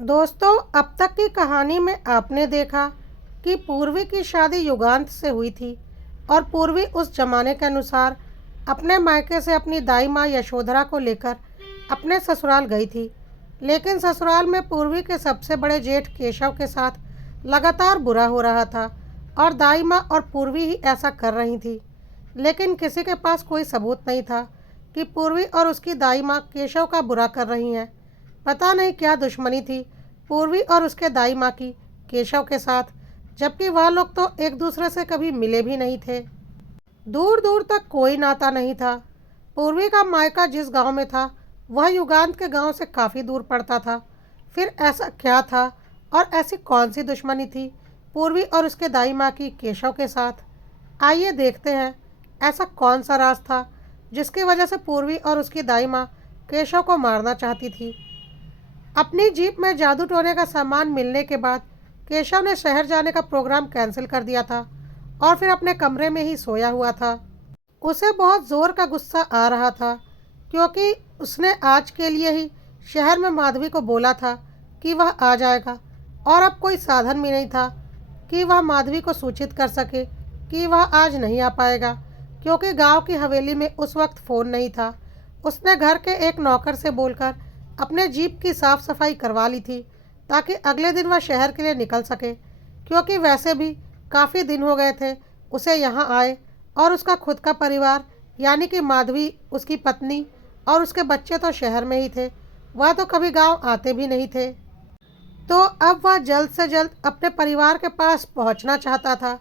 दोस्तों, अब तक की कहानी में आपने देखा कि पूर्वी की शादी युगांत से हुई थी और पूर्वी उस जमाने के अनुसार अपने मायके से अपनी दाई माँ यशोधरा को लेकर अपने ससुराल गई थी। लेकिन ससुराल में पूर्वी के सबसे बड़े जेठ केशव के साथ लगातार बुरा हो रहा था और दाई माँ और पूर्वी ही ऐसा कर रही थी। लेकिन किसी के पास कोई सबूत नहीं था कि पूर्वी और उसकी दाई माँ केशव का बुरा कर रही हैं। पता नहीं क्या दुश्मनी थी पूर्वी और उसके दाई माँ की केशव के साथ, जबकि वह लोग तो एक दूसरे से कभी मिले भी नहीं थे। दूर दूर तक कोई नाता नहीं था। पूर्वी का मायका जिस गांव में था वह युगांत के गांव से काफ़ी दूर पड़ता था। फिर ऐसा क्या था और ऐसी कौन सी दुश्मनी थी पूर्वी और उसके दाई माँ की केशव के साथ? आइए देखते हैं, ऐसा कौन सा राज था जिसकी वजह से पूर्वी और उसकी दाई माँ केशव को मारना चाहती थी। अपनी जीप में जादू टोने का सामान मिलने के बाद केशव ने शहर जाने का प्रोग्राम कैंसिल कर दिया था और फिर अपने कमरे में ही सोया हुआ था। उसे बहुत ज़ोर का गुस्सा आ रहा था क्योंकि उसने आज के लिए ही शहर में माधवी को बोला था कि वह आ जाएगा और अब कोई साधन भी नहीं था कि वह माधवी को सूचित कर सके कि वह आज नहीं आ पाएगा, क्योंकि गांव की हवेली में उस वक्त फ़ोन नहीं था। उसने घर के एक नौकर से बोलकर अपने जीप की साफ़ सफाई करवा ली थी ताकि अगले दिन वह शहर के लिए निकल सके, क्योंकि वैसे भी काफ़ी दिन हो गए थे उसे यहाँ आए और उसका खुद का परिवार यानी कि माधवी, उसकी पत्नी और उसके बच्चे तो शहर में ही थे। वह तो कभी गांव आते भी नहीं थे। तो अब वह जल्द से जल्द अपने परिवार के पास पहुंचना चाहता था।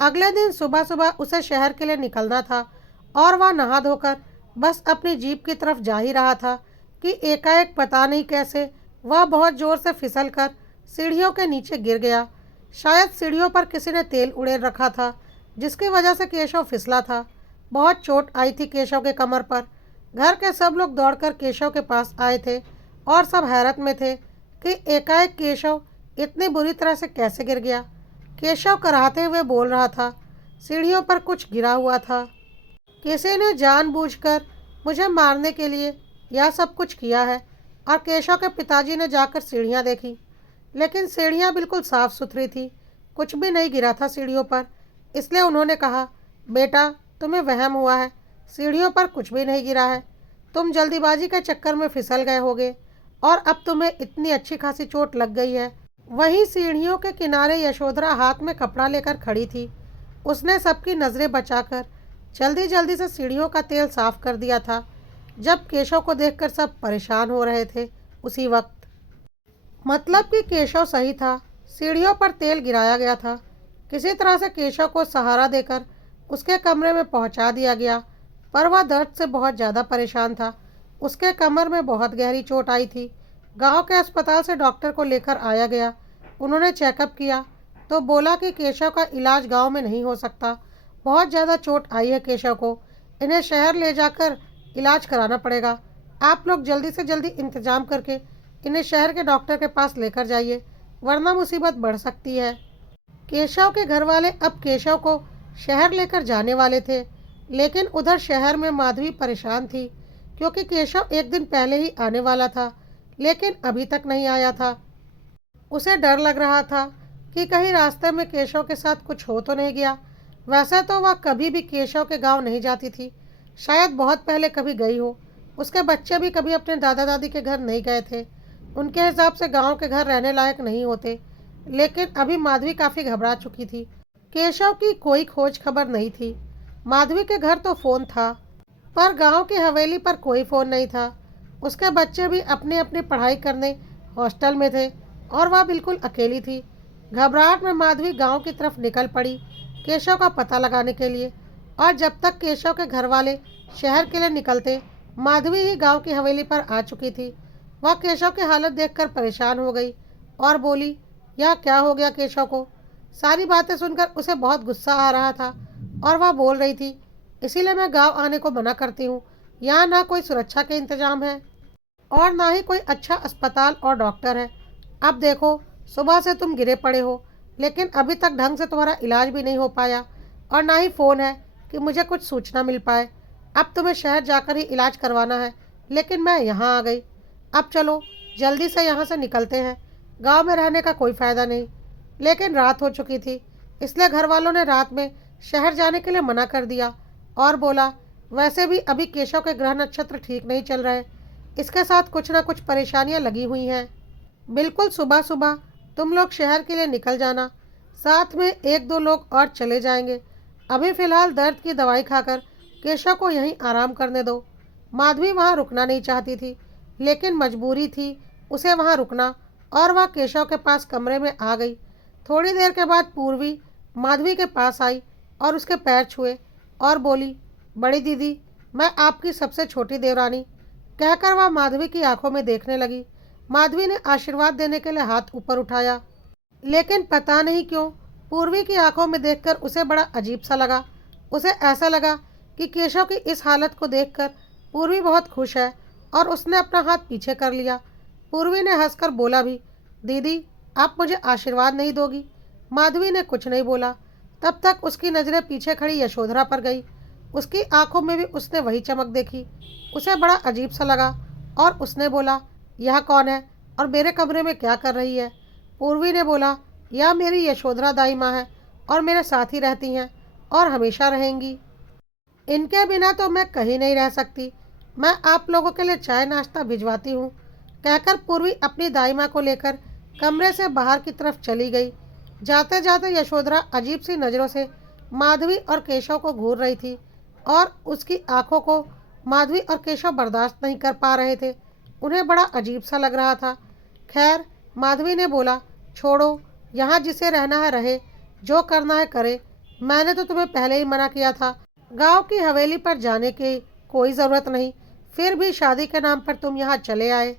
अगले दिन सुबह सुबह उसे शहर के लिए निकलना था और वह नहा धोकर बस अपनी जीप की तरफ जा ही रहा था कि एकाएक पता नहीं कैसे वह बहुत ज़ोर से फिसल कर सीढ़ियों के नीचे गिर गया। शायद सीढ़ियों पर किसी ने तेल उड़ेल रखा था जिसकी वजह से केशव फिसला था। बहुत चोट आई थी केशव के कमर पर। घर के सब लोग दौड़कर केशव के पास आए थे और सब हैरत में थे कि एकाएक केशव इतनी बुरी तरह से कैसे गिर गया। केशव कराहते हुए बोल रहा था, सीढ़ियों पर कुछ गिरा हुआ था। किसी ने जानबूझकर मुझे मारने के लिए यह सब कुछ किया है। और केशव के पिताजी ने जाकर सीढ़ियाँ देखी, लेकिन सीढ़ियाँ बिल्कुल साफ सुथरी थी, कुछ भी नहीं गिरा था सीढ़ियों पर। इसलिए उन्होंने कहा, बेटा तुम्हें वहम हुआ है, सीढ़ियों पर कुछ भी नहीं गिरा है। तुम जल्दीबाजी के चक्कर में फिसल गए होगे और अब तुम्हें इतनी अच्छी खासी चोट लग गई है। वहीं सीढ़ियों के किनारे यशोधरा हाथ में कपड़ा लेकर खड़ी थी। उसने सबकी नज़रें बचाकर जल्दी जल्दी से सीढ़ियों का तेल साफ कर दिया था। जब केशव को देखकर सब परेशान हो रहे थे उसी वक्त, मतलब कि केशव सही था, सीढ़ियों पर तेल गिराया गया था। किसी तरह से केशव को सहारा देकर उसके कमरे में पहुंचा दिया गया, पर वह दर्द से बहुत ज़्यादा परेशान था। उसके कमर में बहुत गहरी चोट आई थी। गांव के अस्पताल से डॉक्टर को लेकर आया गया। उन्होंने चेकअप किया तो बोला कि केशव का इलाज गांव में नहीं हो सकता, बहुत ज़्यादा चोट आई है केशव को, इन्हें शहर ले जाकर इलाज कराना पड़ेगा। आप लोग जल्दी से जल्दी इंतज़ाम करके इन्हें शहर के डॉक्टर के पास लेकर जाइए, वरना मुसीबत बढ़ सकती है। केशव के घर वाले अब केशव को शहर लेकर जाने वाले थे, लेकिन उधर शहर में माधवी परेशान थी क्योंकि केशव एक दिन पहले ही आने वाला था, लेकिन अभी तक नहीं आया था। उसे डर लग रहा था कि कहीं रास्ते में केशव के साथ कुछ हो तो नहीं गया। वैसे तो वह कभी भी केशव के गांव नहीं जाती थी, शायद बहुत पहले कभी गई हो। उसके बच्चे भी कभी अपने दादा दादी के घर नहीं गए थे। उनके हिसाब से गांव के घर रहने लायक नहीं होते। लेकिन अभी माधवी काफ़ी घबरा चुकी थी। केशव की कोई खोज खबर नहीं थी। माधवी के घर तो फ़ोन था, पर गांव की हवेली पर कोई फ़ोन नहीं था। उसके बच्चे भी अपनी अपनी पढ़ाई करने हॉस्टल में थे और वह बिल्कुल अकेली थी। घबराहट में माधवी गांव की तरफ निकल पड़ी केशव का पता लगाने के लिए। और जब तक केशव के घर वाले शहर के लिए निकलते, माधवी ही गांव की हवेली पर आ चुकी थी। वह केशव की हालत देखकर परेशान हो गई और बोली, यह क्या हो गया केशव को? सारी बातें सुनकर उसे बहुत गुस्सा आ रहा था और वह बोल रही थी, इसीलिए मैं गांव आने को मना करती हूँ। यहाँ ना कोई सुरक्षा के इंतजाम है और ना ही कोई अच्छा अस्पताल और डॉक्टर है। अब देखो, सुबह से तुम गिरे पड़े हो, लेकिन अभी तक ढंग से तुम्हारा इलाज भी नहीं हो पाया और ना ही फ़ोन है कि मुझे कुछ सूचना मिल पाए। अब तुम्हें शहर जाकर ही इलाज करवाना है, लेकिन मैं यहाँ आ गई। अब चलो जल्दी से यहाँ से निकलते हैं, गांव में रहने का कोई फ़ायदा नहीं। लेकिन रात हो चुकी थी, इसलिए घर वालों ने रात में शहर जाने के लिए मना कर दिया और बोला, वैसे भी अभी केशव के ग्रह नक्षत्र ठीक नहीं चल रहे, इसके साथ कुछ ना कुछ परेशानियां लगी हुई हैं। बिल्कुल सुबह सुबह तुम लोग शहर के लिए निकल जाना, साथ में एक दो लोग और चले जाएंगे। अभी फ़िलहाल दर्द की दवाई खाकर केशव को यहीं आराम करने दो। माधवी वहाँ रुकना नहीं चाहती थी, लेकिन मजबूरी थी उसे वहाँ रुकना, और वह केशव के पास कमरे में आ गई। थोड़ी देर के बाद पूर्वी माधवी के पास आई और उसके पैर छुए और बोली, बड़ी दीदी, मैं आपकी सबसे छोटी देवरानी। कहकर वह माधवी की आंखों में देखने लगी। माधवी ने आशीर्वाद देने के लिए हाथ ऊपर उठाया, लेकिन पता नहीं क्यों पूर्वी की आंखों में देखकर उसे बड़ा अजीब सा लगा। उसे ऐसा लगा कि केशव की इस हालत को देखकर पूर्वी बहुत खुश है, और उसने अपना हाथ पीछे कर लिया। पूर्वी ने हंसकर बोला भी, दीदी, आप मुझे आशीर्वाद नहीं दोगी? माधवी ने कुछ नहीं बोला। तब तक उसकी नज़रें पीछे खड़ी यशोधरा पर गई। उसकी आंखों में भी उसने वही चमक देखी। उसे बड़ा अजीब सा लगा और उसने बोला, यह कौन है और मेरे कमरे में क्या कर रही है? पूर्वी ने बोला, यह मेरी यशोधरा दाई माँ है और मेरे साथ ही रहती हैं और हमेशा रहेंगी। इनके बिना तो मैं कहीं नहीं रह सकती। मैं आप लोगों के लिए चाय नाश्ता भिजवाती हूँ। कहकर पूर्वी अपनी दाई माँ को लेकर कमरे से बाहर की तरफ चली गई। जाते जाते यशोधरा अजीब सी नज़रों से माधवी और केशव को घूर रही थी, और उसकी आंखों को माधवी और केशव बर्दाश्त नहीं कर पा रहे थे। उन्हें बड़ा अजीब सा लग रहा था। खैर, माधवी ने बोला, छोड़ो, यहाँ जिसे रहना है रहे, जो करना है करे। मैंने तो तुम्हें पहले ही मना किया था, गांव की हवेली पर जाने की कोई ज़रूरत नहीं, फिर भी शादी के नाम पर तुम यहाँ चले आए।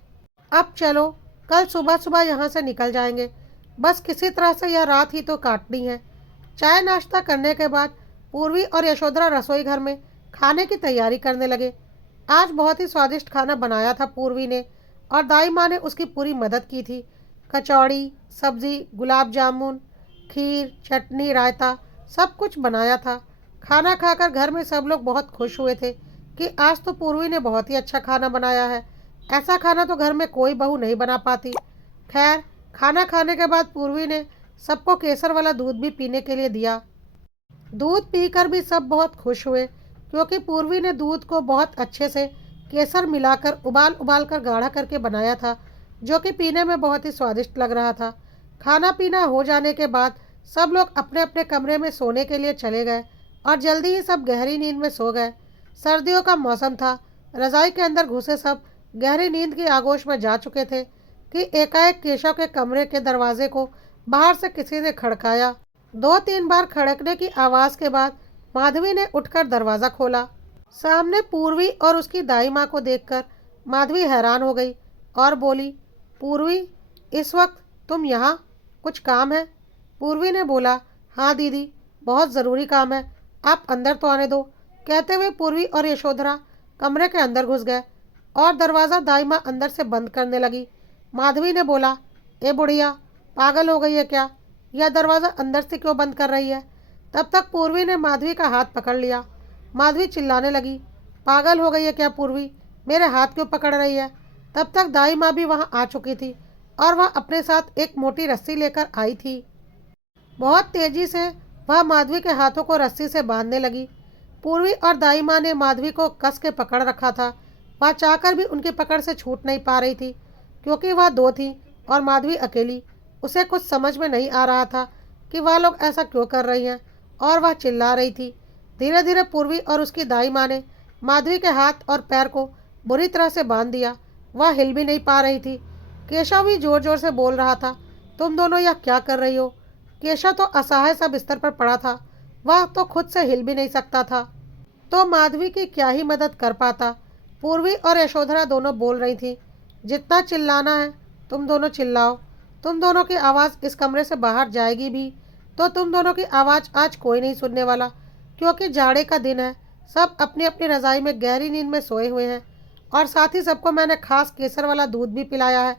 अब चलो, कल सुबह सुबह यहाँ से निकल जाएंगे। बस किसी तरह से यह रात ही तो काटनी है। चाय नाश्ता करने के बाद पूर्वी और यशोधरा रसोई घर में खाने की तैयारी करने लगे। आज बहुत ही स्वादिष्ट खाना बनाया था पूर्वी ने, और दाई माँ ने उसकी पूरी मदद की थी। कचौड़ी, सब्जी, गुलाब जामुन, खीर, चटनी, रायता, सब कुछ बनाया था। खाना खाकर घर में सब लोग बहुत खुश हुए थे कि आज तो पूर्वी ने बहुत ही अच्छा खाना बनाया है। ऐसा खाना तो घर में कोई बहू नहीं बना पाती। खैर, खाना खाने के बाद पूर्वी ने सबको केसर वाला दूध भी पीने के लिए दिया। दूध पीकर भी सब बहुत खुश हुए, क्योंकि पूर्वी ने दूध को बहुत अच्छे से केसर मिलाकर उबाल उबाल कर गाढ़ा करके बनाया था, जो कि पीने में बहुत ही स्वादिष्ट लग रहा था। खाना पीना हो जाने के बाद सब लोग अपने अपने कमरे में सोने के लिए चले गए, और जल्दी ही सब गहरी नींद में सो गए। सर्दियों का मौसम था। रज़ाई के अंदर घुसे सब गहरी नींद की आगोश में जा चुके थे कि एकाएक केशव के कमरे के दरवाजे को बाहर से किसी ने खड़काया। दो तीन बार खड़कने की आवाज़ के बाद माधवी ने उठकर दरवाज़ा खोला। सामने पूर्वी और उसकी दाई माँ को देखकर माधवी हैरान हो गई और बोली, पूर्वी, इस वक्त तुम यहाँ? कुछ काम है? पूर्वी ने बोला, हाँ दीदी, बहुत ज़रूरी काम है, आप अंदर तो आने दो। कहते हुए पूर्वी और यशोधरा कमरे के अंदर घुस गए और दरवाज़ा दाई माँ अंदर से बंद करने लगी। माधवी ने बोला, ए बुढ़िया, पागल हो गई है क्या? यह दरवाज़ा अंदर से क्यों बंद कर रही है? तब तक पूर्वी ने माधवी का हाथ पकड़ लिया। माधवी चिल्लाने लगी, पागल हो गई है क्या पूर्वी? मेरे हाथ क्यों पकड़ रही है? तब तक दाई माँ भी वहाँ आ चुकी थी, और वह अपने साथ एक मोटी रस्सी लेकर आई थी। बहुत तेजी से वह माधवी के हाथों को रस्सी से बांधने लगी। पूर्वी और दाई माँ ने माधवी को कस के पकड़ रखा था। वह चाहकर भी उनकी पकड़ से छूट नहीं पा रही थी, क्योंकि वह दो थी और माधवी अकेली। उसे कुछ समझ में नहीं आ रहा था कि वह लोग ऐसा क्यों कर रही हैं, और वह चिल्ला रही थी। धीरे धीरे पूर्वी और उसकी दाई माँ ने माधवी के हाथ और पैर को बुरी तरह से बांध दिया। वह हिल भी नहीं पा रही थी। केशव भी जोर जोर से बोल रहा था, तुम दोनों यह क्या कर रही हो? केशव तो असहाय सा बिस्तर पर पड़ा था। वह तो खुद से हिल भी नहीं सकता था, तो माधवी की क्या ही मदद कर पाता। पूर्वी और यशोधरा दोनों बोल रही थी, जितना चिल्लाना है तुम दोनों चिल्लाओ। तुम दोनों की आवाज़ इस कमरे से बाहर जाएगी भी तो तुम दोनों की आवाज़ आज कोई नहीं सुनने वाला, क्योंकि जाड़े का दिन है। सब अपनी अपनी रज़ाई में गहरी नींद में सोए हुए हैं, और साथ ही सबको मैंने खास केसर वाला दूध भी पिलाया है।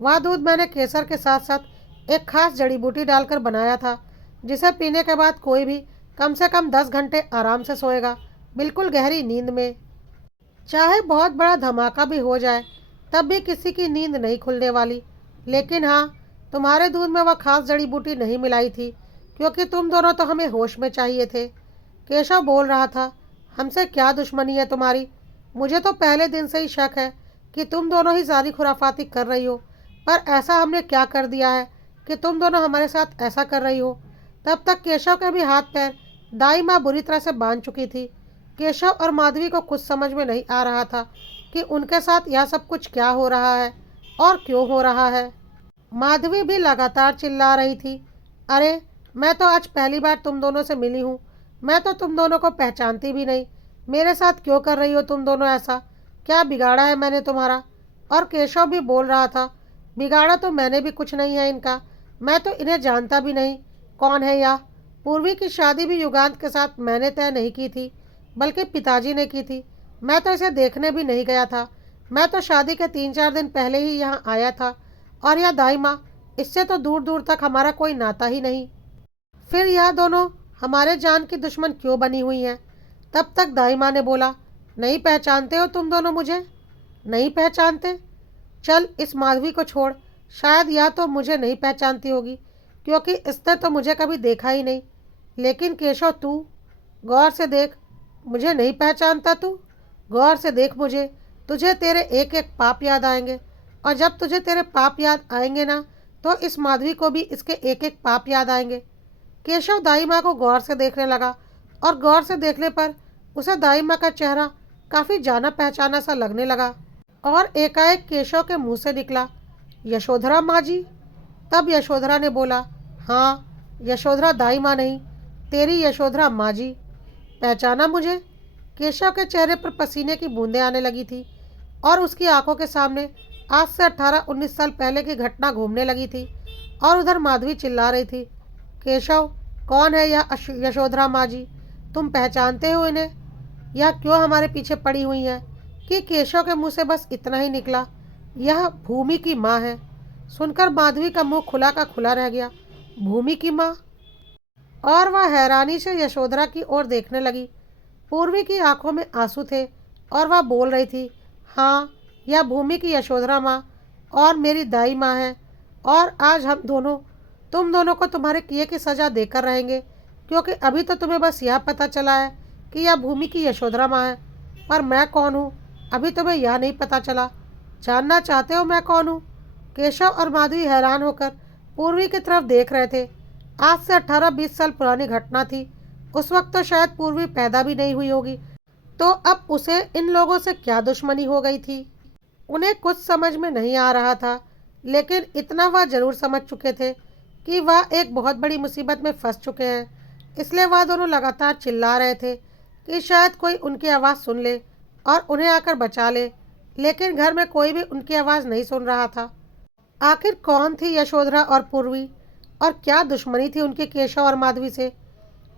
वह दूध मैंने केसर के साथ साथ एक खास जड़ी बूटी डालकर बनाया था, जिसे पीने के बाद कोई भी कम से कम 10 घंटे आराम से सोएगा, बिल्कुल गहरी नींद में। चाहे बहुत बड़ा धमाका भी हो जाए, तब भी किसी की नींद नहीं खुलने वाली। लेकिन हाँ, तुम्हारे दूध में वह खास जड़ी बूटी नहीं मिलाई थी, क्योंकि तुम दोनों तो हमें होश में चाहिए थे। केशव बोल रहा था, हमसे क्या दुश्मनी है तुम्हारी? मुझे तो पहले दिन से ही शक है कि तुम दोनों ही सारी खुराफाती कर रही हो, पर ऐसा हमने क्या कर दिया है कि तुम दोनों हमारे साथ ऐसा कर रही हो? तब तक केशव के भी हाथ पैर दाई माँ बुरी तरह से बांध चुकी थी। केशव और माधवी को कुछ समझ में नहीं आ रहा था कि उनके साथ यह सब कुछ क्या हो रहा है और क्यों हो रहा है। माधवी भी लगातार चिल्ला रही थी, अरे मैं तो आज पहली बार तुम दोनों से मिली हूँ, मैं तो तुम दोनों को पहचानती भी नहीं। मेरे साथ क्यों कर रही हो तुम दोनों ऐसा? क्या बिगाड़ा है मैंने तुम्हारा? और केशव भी बोल रहा था, बिगाड़ा तो मैंने भी कुछ नहीं है इनका, मैं तो इन्हें जानता भी नहीं कौन है यह। पूर्वी की शादी भी युगांत के साथ मैंने तय नहीं की थी, बल्कि पिताजी ने की थी। मैं तो इसे देखने भी नहीं गया था। मैं तो शादी के 3-4 दिन पहले ही यहाँ आया था। और यह दाई माँ, इससे तो दूर दूर तक हमारा कोई नाता ही नहीं। फिर यह दोनों हमारे जान की दुश्मन क्यों बनी हुई हैं? तब तक दाई माँ ने बोला, नहीं पहचानते हो तुम दोनों मुझे? नहीं पहचानते? चल इस माधवी को छोड़, शायद यह तो मुझे नहीं पहचानती होगी, क्योंकि इसने तो मुझे कभी देखा ही नहीं। लेकिन केशव तू गौर से देख, मुझे नहीं पहचानता तू? गौर से देख मुझे, तुझे तेरे एक एक पाप याद आएंगे, और जब तुझे तेरे पाप याद आएंगे ना, तो इस माधवी को भी इसके एक एक पाप याद आएंगे। केशव दाई माँ को गौर से देखने लगा, और गौर से देखने पर उसे दाई माँ का चेहरा काफ़ी जाना पहचाना सा लगने लगा। और एकाएक केशव के मुंह से निकला, यशोधरा माँ जी। तब यशोधरा ने बोला, हाँ, यशोधरा दाई माँ नहीं, तेरी यशोधरा माँ जी। पहचाना मुझे? केशव के चेहरे पर पसीने की बूंदें आने लगी थी, और उसकी आंखों के सामने आज से 18-19 साल पहले की घटना घूमने लगी थी। और उधर माधवी चिल्ला रही थी, केशव, कौन है यह यशोधरा माँ जी? तुम पहचानते हो इन्हें? यह क्यों हमारे पीछे पड़ी हुई हैं? कि केशव के मुंह से बस इतना ही निकला, यह भूमि की माँ है। सुनकर माधवी का मुंह खुला का खुला रह गया। भूमि की माँ? और वह हैरानी से यशोधरा की ओर देखने लगी। पूर्वी की आंखों में आंसू थे, और वह बोल रही थी, हाँ, यह भूमि की यशोधरा माँ और मेरी दाई माँ है। और आज हम दोनों तुम दोनों को तुम्हारे किए की सज़ा देकर रहेंगे, क्योंकि अभी तो तुम्हें बस यह पता चला है कि यह भूमि की यशोधरा माँ है, पर मैं कौन हूँ अभी तुम्हें यह नहीं पता चला। जानना चाहते हो मैं कौन हूँ? केशव और माधवी हैरान होकर पूर्वी की तरफ देख रहे थे। आज से 18-20 साल पुरानी घटना थी। उस वक्त तो शायद पूर्वी पैदा भी नहीं हुई होगी, तो अब उसे इन लोगों से क्या दुश्मनी हो गई थी? उन्हें कुछ समझ में नहीं आ रहा था, लेकिन इतना वह जरूर समझ चुके थे कि वह एक बहुत बड़ी मुसीबत में फंस चुके हैं। इसलिए वह दोनों लगातार चिल्ला रहे थे कि शायद कोई उनकी आवाज़ सुन ले और उन्हें आकर बचा ले, लेकिन घर में कोई भी उनकी आवाज़ नहीं सुन रहा था। आखिर कौन थी यशोधरा और पूर्वी, और क्या दुश्मनी थी उनके केशव और माधवी से?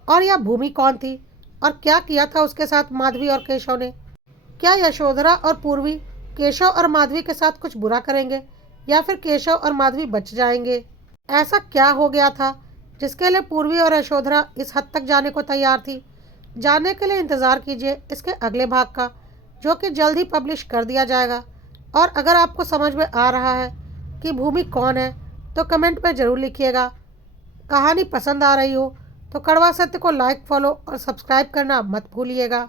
और यह भूमि कौन थी, और क्या किया था उसके साथ माधवी और केशव ने? क्या यशोधरा और पूर्वी केशव और माधवी के साथ कुछ बुरा करेंगे, या फिर केशव और माधवी बच जाएंगे? ऐसा क्या हो गया था जिसके लिए पूर्वी और यशोधरा इस हद तक जाने को तैयार थी? जानने के लिए इंतज़ार कीजिए इसके अगले भाग का, जो कि जल्द ही पब्लिश कर दिया जाएगा। और अगर आपको समझ में आ रहा है कि भूमि कौन है, तो कमेंट में ज़रूर लिखिएगा। कहानी पसंद आ रही हो तो कड़वा सत्य को लाइक, फॉलो और सब्सक्राइब करना मत भूलिएगा।